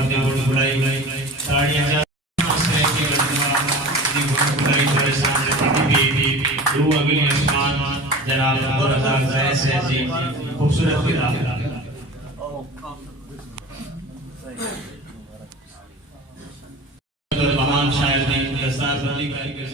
جناب نے ووٹ بلائی تاڑیاں سرائکی دی ووٹ بلائی ہمارے سامنے بھی دو انڳلیں اسمان جناب عبد الرزاق زاہد صاحب جی خوبصورت کتاب مہان شاعر نے دستار بندی کاری کے